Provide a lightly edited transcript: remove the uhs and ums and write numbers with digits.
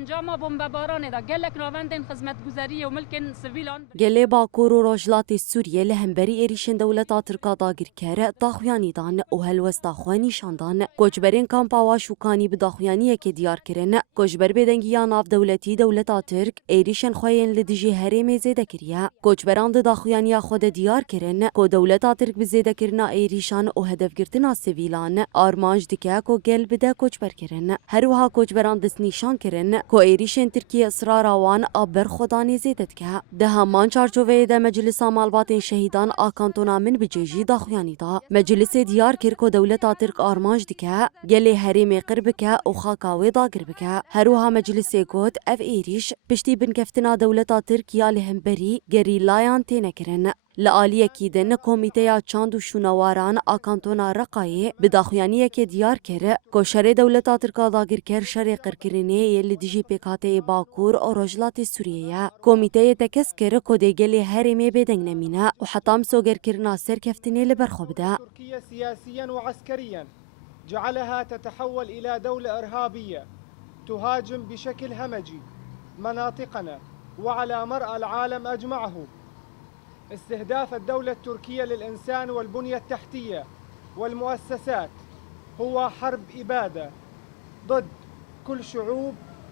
انجام بمباران دا گلک نواندن خدمتگزاری و ملک سیویلان گله باکور و روجلات سوریه لهمبری ایریشن دولتا ترکا داگیر کره داخویانی دان و هلوستا خوانی شاندان کوچبرین کامپا و شوکانی به داخویانی که دیار کرن کوچبر بدنگیا ناف دولتی دولتا ترک ایریشن خوین لدیجی هرم زیده کریه کوچبران د داخویانی خود دیار کرن کو دولتا ترک به زیده کرنا ایریشان و هدف گرتنا سیویلان آرمانج دکه کو گل بده کوچبر کرن هروها کوچبران دست نیشان کرن کو ایریشن ترکیه اصرار آوان آبر خدانی زیده که ده همان چارچوبه ده مجلس مالبات شهیدان آکانتونا من بجیجی داخویانی دا مجلس دیار کر کو دولتا ترک آرمانج دکه گلی هرم قرب که او خاکاوی داگر بکه هروها مجلس گوت اف ایریش پشتی بنکفتنا دولتا ترکیا لهمبری گریلایان تینه کرن لآلیه کیدن کمیته چاند و شونواران آکانتونا رقایه بداخویانیه که دیار کره که شر دولتا ترکا داگر کر شر قرکرینه یلی دیجی پیکاته باکور و رجلات سوریه کمیته تکس کره که دیگلی هرمی بدنگ نمینه و حتام سوگر کرنا سر کفتنه لبرخو بده تركيا سياسيا وعسكريا جعلها تتحول إلى دولة إرهابية تهاجم بشكل همجي مناطقنا وعلى مرأى العالم أجمعه. استهداف الدولة التركية للإنسان والبنية التحتية والمؤسسات هو حرب إبادة ضد كل شعوب